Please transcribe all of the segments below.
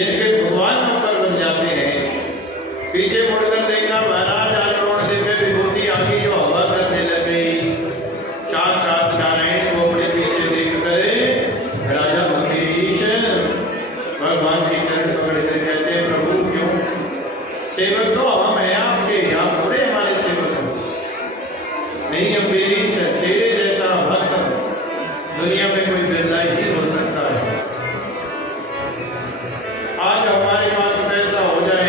जिनके भगवान नौकर बन जाते हैं। पीछे मुड़कर देखा महाराज आज कौन देखे विभूति आगे जो हवा करने लग गई। साक्षात नारायण को अपने पीछे देख कर राजा मंगेश भगवान की चरण पकड़ कर कहते हैं प्रभु क्यों? सेवक तो हम है आपके, आप थोड़े हमारे सेवक हैं। नहीं अम्बरीश तेरे जैसा भक्त दुनिया में कोई बिरला ही हो सकता है। आज हमारे पास पैसा हो जाए,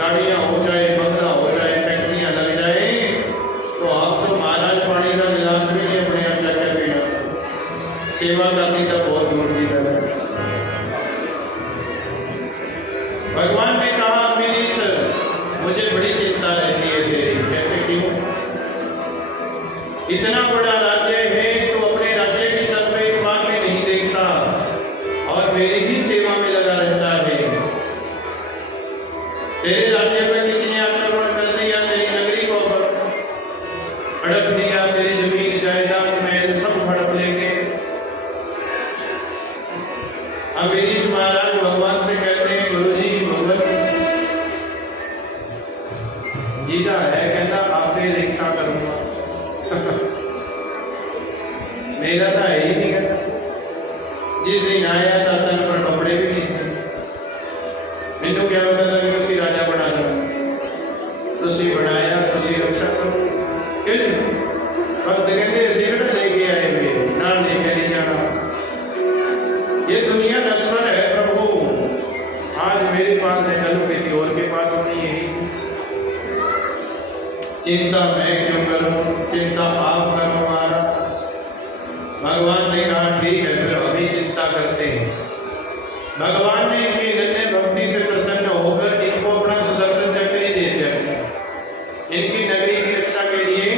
गाड़ियां हो जाए, बंगला हो जाए, फैक्ट्रियां लग जाए, तो हम तो महाराज पानी का गिलास भी नहीं अपने आप जाकर पीना। सेवा करनी तो बहुत दूर की बात है। भगवान ने कहा अम्बरीश मुझे बड़ी चिंता रहती है तेरी। कहते क्यों? इतना बड़ा राज्य है तो अपने राज्य की तरफ एक बार भी नहीं देखता और मेरी ही सेवा में लगा रहता है। तेरे राज्य पर किसी ने आक्रमण कर दिया, तेरी नगरी को हड़प दिया, तेरी जमीन जायदाद महल सब हड़प लेंगे। अम्बरीश महाराज भगवान से कहते हैं गुरु जी भगवत जीता है, कहता आपकी रक्षा करूंगा। मेरा तो है ही नहीं कहता। जिस दिन आया था तन पर कपड़े भी नहीं थे। मैंने क्या पता था कि तुसी राजा बना दो, तुसी बनाया, तुसी रक्षा करो। क्यों भक्त कहते सिगरेट लेके आए हुए ना लेके नहीं जाना। ये दुनिया नश्वर है प्रभु, आज मेरे पास है कल किसी और के पास होनी है। चिंता मैं क्यों करूं, चिंता आप करो महाराज। भगवान ने कहा ठीक है फिर हम ही चिंता करते हैं। भगवान ने इनकी नन्हे भक्ति से प्रसन्न होकर इनको अपना सुदर्शन चक्र ही दे दिया। इनकी नगरी की रक्षा के लिए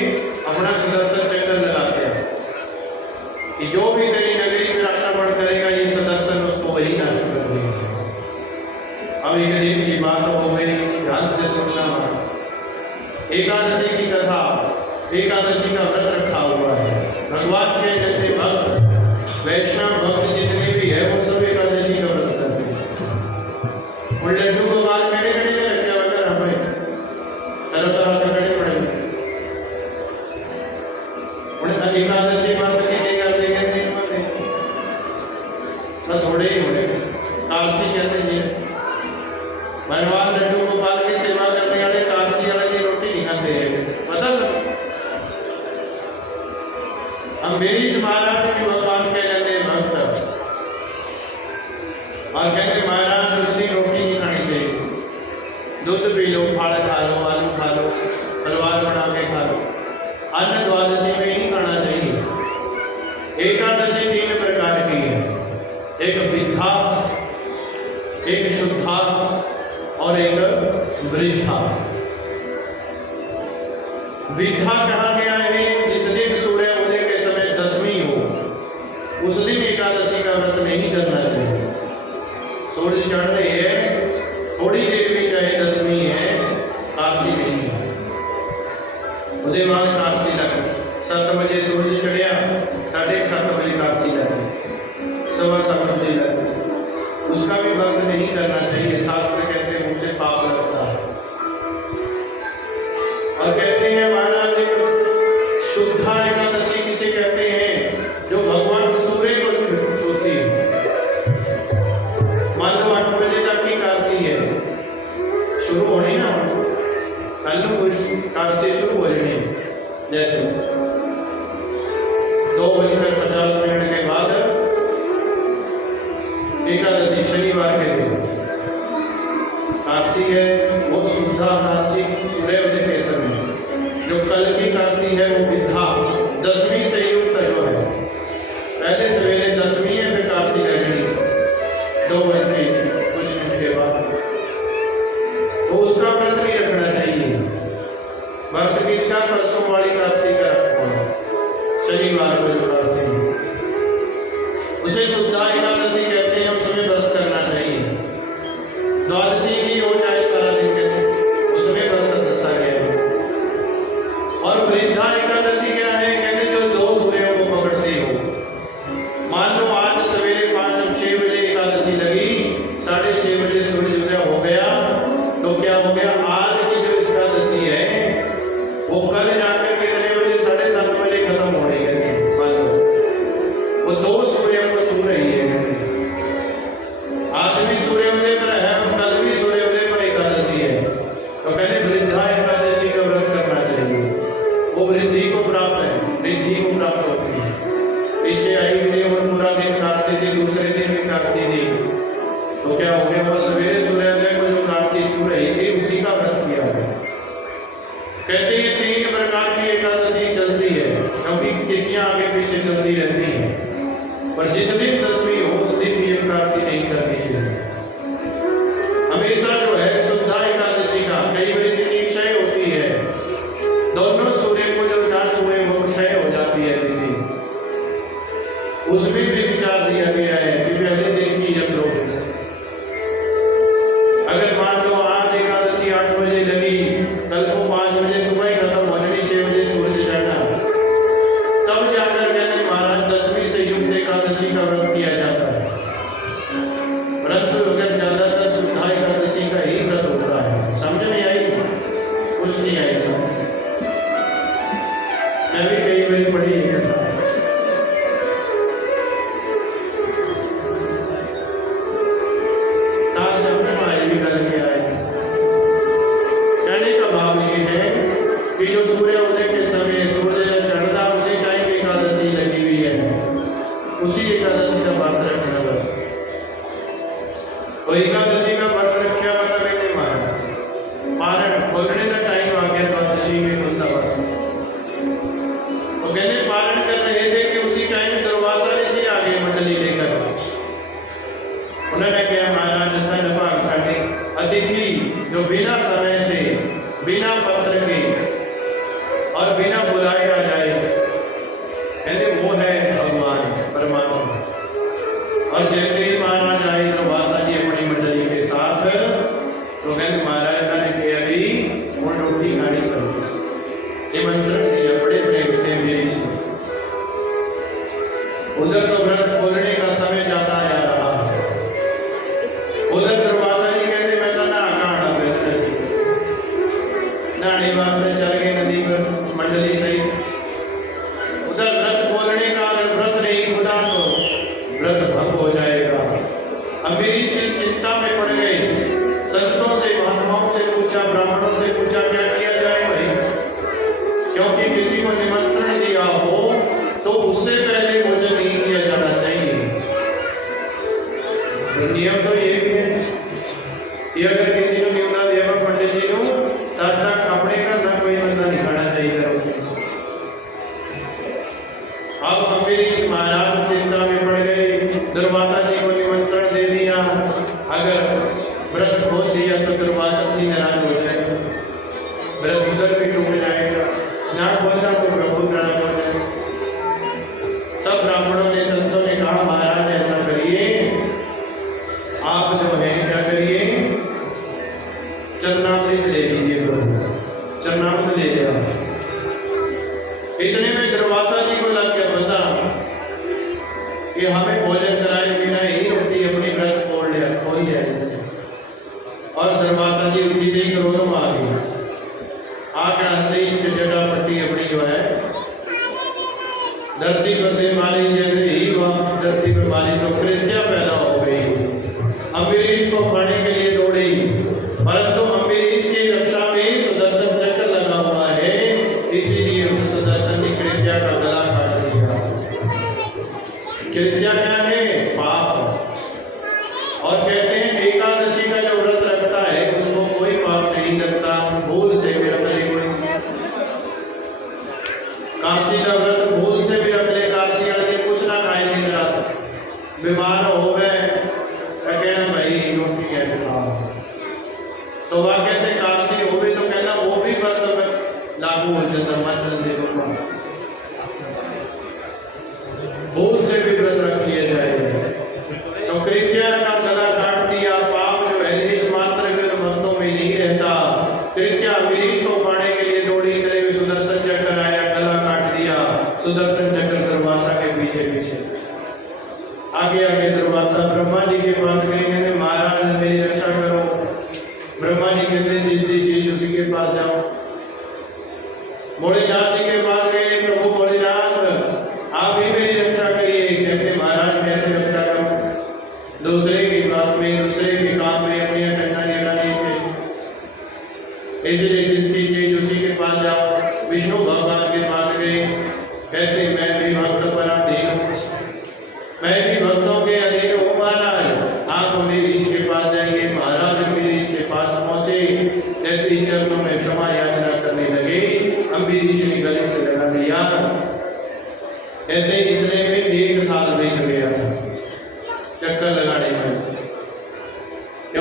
अपना सुदर्शन चक्र लगाते हैं कि जो भी तेरी नगरी पर आक्रमण करेगा ये सुदर्शन उसको वही नाश कर देगा। अब एक दिन की बात हो गई, ध्यान से सुनना। एकादशी की कथा, एकादशी का व्रत रखा हुआ है। भगवान के जितने भक्त वैष्णव भक्त जितने भी है वो सब एकादशी का व्रत करते हैं। उन लड्डू को बाल कड़े कड़े में रखे अगर हमें तरह तरह के कड़े पड़ेंगे। उन्हें एकादशी व्रत के लिए कर देंगे तो थोड़े ही होने कालसी कहते हैं। भगवान लड्डू को बाल की सेवा करने वाले कालसी वाले की रोटी नहीं खाते हैं, पता तो। अम्बरीश महाराज भी भगवान के रहते भक्त और कहते महाराज उसकी रोटी नहीं खानी चाहिए, दूध पी लो, फल खा लो, आलू खा लो, तलवार बना के खा लो। अन्न द्वादशी में ही खाना चाहिए। एकादशी 3 प्रकार की है, एक विद्धा, एक शुद्धा और एक वृद्धा। विद्धा कहा गया है जिस दिन सूर्य उदय के समय 10वीं हो उस दिन एकादशी का व्रत नहीं करना चाहिए। सूर्य चढ़ रहे हैं, थोड़ी देर भी चाहे 10वीं है, काशी नहीं है। उदय बाद काशी लग 7 बजे सूर्य चढ़िया, 7:30 बजे काशी लगे, 7:15 बजे लगे, उसका भी व्रत नहीं करना चाहिए। शास्त्र कहते हैं उनसे पाप लगता है। और कहते हैं महाराज शुद्धा एकादशी किसे कहते हैं? जो भगवान सूर्य को छूती है। मान लो 8 बजे तक की काशी है, शुरू होनी ना, कल काशी शुरू हो जानी, जैसे 2:50 के बाद एकादशी शनिवार के दिन काशी है, वो शुद्धा काशी सूर्योदय के समय। जो कल की काशी है वो विद्धा 10वीं से युक्त जो है, पहले सवेरे 10वीं है, फिर काशी लगनी 2 बजे कुछ मिनट के बाद, तो उसका व्रत नहीं रखना चाहिए। व्रत किसका? परसों वाली काशी का रखो, शनिवार को जो काशी उसे शुद्धा एकादशी कहते हैं। उसमें व्रत करना चाहिए। द्वादशी भी हो जाए सारा दिन के, उसमें व्रत दसा गया। और वृद्धा एकादशी क्या है? कहते जो 2 सूर्यों को पकड़ती हो। मान लो आज सवेरे 5-6 बजे एकादशी लगी, 6:30 बजे क्या हो गया, वो सवेरे सूर्योदय को जो कांची छू रही थी उसी का व्रत किया है। कहते हैं 3 प्रकार की एकादशी चलती है, क्योंकि तिथियां आगे पीछे चलती रहती हैं, पर जिस दिन दसवीं हो उस दिन भी एकादशी नहीं करनी चाहिए। हमेशा जो है शुद्धा एकादशी का, कई बड़ी तिथि क्षय होती है, दोनों सूर्य को जो ना छुए वो क्षय हो जाती है तिथि, उसमें भी विचार दिया गया है कि पहले दिन की रख लो। अगर मान लो आज एकादशी 8 बजे लगी, कल को 5 बजे सुबह खत्म हो जानी, 6 बजे सूरज चढ़ना, तब जाकर कहते महाराज दसवीं से युक्त एकादशी का व्रत किया जाता है। परंतु अगर ज्यादातर शुद्धा एकादशी का ही व्रत होता है। समझ नहीं आई? कुछ नहीं आई समझ। मैं भी कई बार पढ़ी है कथा। कहने का भाव ये है कि जो सूर्योदय के समय सूर्य जब चढ़ता उसी टाइम एकादशी लगी हुई है, उसी एकादशी का व्रत रखना बस। तो एकादशी का व्रत रखा मतलब कहते मारा पारण खोलने का टाइम आ गया, द्वादशी में खुलता व्रत। तो कहते पारण कर रहे थे कि उसी टाइम दुर्वासा ऋषि आ गए मंडली लेकर। उन्होंने कहा महाराज धन भागशाली अतिथि जो बिना समय से, बिना पत्र के और बिना बुलाए आ जाए, कहते वो है भगवान परमात्मा। और जैसे ही महाराज आए दुर्वासा जी अपनी मंडली के साथ, तो कहते महाराज ने कहा अभी वो रोटी खानी करो, ये मंत्र दिया बड़े प्रेम से मेरी से। उधर तो व्रत खोलने का समय जाता जा रहा है, उधर दुर्वासा जी कहते मैं तो नहाने वास्ते चल गए नदी पर मंडली सहित। उधर व्रत खोलने का, अगर व्रत नहीं खुदा तो व्रत भंग हो जाएगा। अमीरी चिंता में पड़ गए, संतों से महात्माओं से पूछा, ब्राह्मणों से पूछा क्या किया जाए भाई, क्योंकि किसी को निमंत्रण दिया हो तो उससे पहले भोजन नहीं किया जाना चाहिए। नियम तो ये भी है कि अगर किसी को न्यूना देवा पंडित जी को तब तक अपने घर ना कोई बंदा नहीं खाना चाहिए। अब अम्बरीश महाराज चिंता में पड़ गए, दुर्वासा जी को निमंत्रण दे दिया, अगर व्रत खोल दिया तो दुर्वासा जी नाराज हो जाएगा, व्रत उधर भी टूट जाएगा, ना खोलना तो प्रभु नाराज हो जाएगा। सब ब्राह्मणों ने, संतों ने कहा महाराज ऐसा करिए, आप जो है क्या करिए, चरणामृत ले लीजिए, चरणामृत ले लिया। इतने में दुर्वासा जी को लग गया पता कि हमें भोजन कराए बिना ही रोटी अपनी व्रत खोल लिया। और दुर्वासा जी उठते ही क्रोध में आ गई, आकर हंसते ही जटा पट्टी अपनी जो है धरती पर दे मारी, जैसे ही वह धरती पर मारी तो कृत्या पैदा हो गई। अम्बरीश को खाने के लिए दौड़ी, परंतु अम्बरीश की रक्षा में सुदर्शन चक्र लगा हुआ है, इसीलिए उस सुदर्शन ने कृत्या का गला काट दिया। कृत्या क्या है? पाप। और कहते हैं एकादशी का जो व्रत रखता है उसको कोई पाप नहीं लगता, भूल से भी रख ले। कोई काशी का व्रत भूल से भी रख ले, काशी वाले कुछ ना खाए दिन रात, बीमार हो गए कहना भाई रोटी कैसे खाओ, सुबह कैसे काशी हो गई तो कहना वो भी व्रत लागू हो जाता, मत देखो भूल से भी व्रत रख दिया जाए। तो कृत्या का गला काट दिया, पाप जो है लेश मात्र के भक्तों में नहीं रहता। कृत्या अम्बरीश को पाने के लिए दौड़ी, करे सुदर्शन चक्र आया, गला काट दिया। सुदर्शन चक्र दुर्वासा के पीछे पीछे आगे आगे दुर्वासा ब्रह्मा जी के पास गए, कहते महाराज मेरी रक्षा करो। ब्रह्मा जी कहते जिस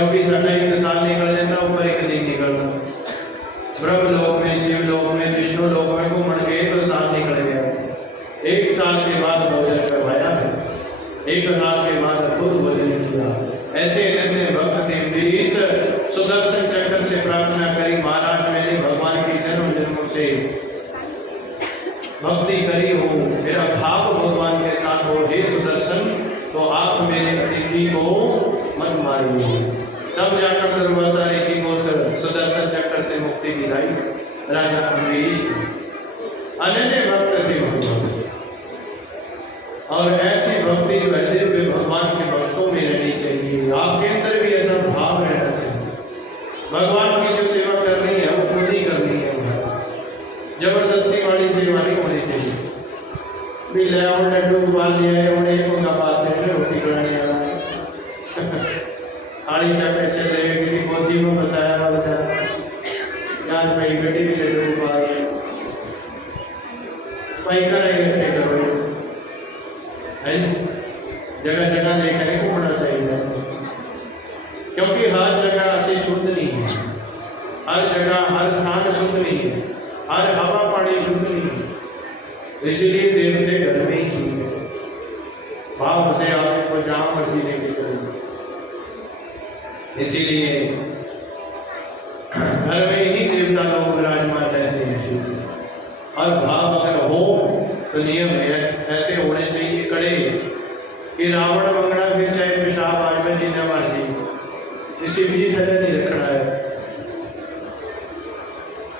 क्योंकि साढ़ा एक साल निकल जाता, ऊपर एक नहीं निकलता। ब्रह्मलोक में, शिवलोक में, विष्णुलोक में घूमन गए तो साल निकल गया। एक साल के बाद भोजन करवाया, एक साल के बाद खुद भोजन किया। ऐसे अन्य भक्त ने इस सुदर्शन चक्र से प्रार्थना करी, महाराज मैंने भगवान की जन्म जन्मों से भक्ति करी हो, मेरा भाव भगवान के साथ हो, हे सुदर्शन तो आप मेरे अतिथि को मत मारिए। तब जाकर दुर्वासा ऋषि को सुदर्शन चक्र से मुक्ति दिलाई राजा अम्बरीश। अनन्य भक्त थे भगवान, और ऐसी भक्ति जो है दिव्य भगवान के भक्तों में रहनी चाहिए। आपके अंदर भी ऐसा भाव रहना चाहिए। भगवान की जो सेवा करनी है वो खुद ही करनी है, जबरदस्ती वाली सेवा नहीं होनी चाहिए। भी ले आओ लड्डू उबाल लिया है, उन्हें एक उनका बात है रोटी बनाने वाला थाली चक्कर चले हुए किसी गोदी में बचाया हुआ बेचारा, जान भाई बेटी भी लड्डू उबाल भाई कर रखे करो है, जगह जगह लेकर ही घूमना चाहिए। क्योंकि हर जगह ऐसी शुद्ध नहीं है, हर जगह हर स्थान शुद्ध नहीं है, हर हवा पानी शुद्ध नहीं है। इसीलिए देवते घर में ही है, भाव से आपको जहाँ मर्जी लेके चलेंगे। इसीलिए घर में ही देवता लोग विराजमान रहते हैं। और भाव अगर हो तो नियम है ऐसे होने चाहिए कड़े कि रावण मंगना फिर चाहे पेशाब आज में जीना मर्जी, इसी भी थले नहीं रखना है।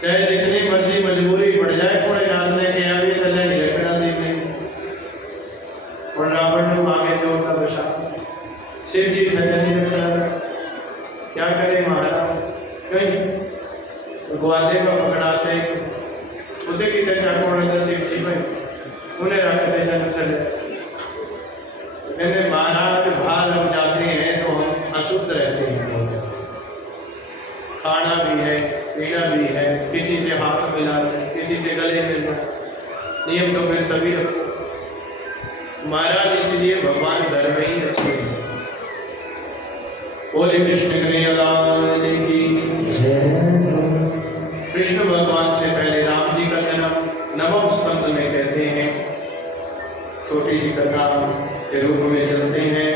चाहे जितनी मर्जी मजबूरी पड़ जाए थोड़े जानने के अभी थले नहीं रखना सीखने। और रावण ने मांगे जो उनका पेशाब शिव जी थले नहीं रखना, क्या करे महाराज कहीं ग्वाले का पकड़ाते उसे किसे चाकोड़ा शिव जी में उन्हें रखते जन चले। कहते महाराज बाहर हम जाते हैं तो हम अशुद्ध रहते हैं, खाना भी है पीना भी है, किसी से हाथ मिलाना, किसी से गले मिलना, नियम तो फिर सभी रखो महाराज। इसलिए भगवान घर में ही अच्छे हैं। बोले कृष्ण कन्हैयालाल की जय। कृष्ण भगवान से पहले राम जी का जन्म नवम स्कंद में कहते हैं। छोटी सी कथा के रूप में चलते हैं।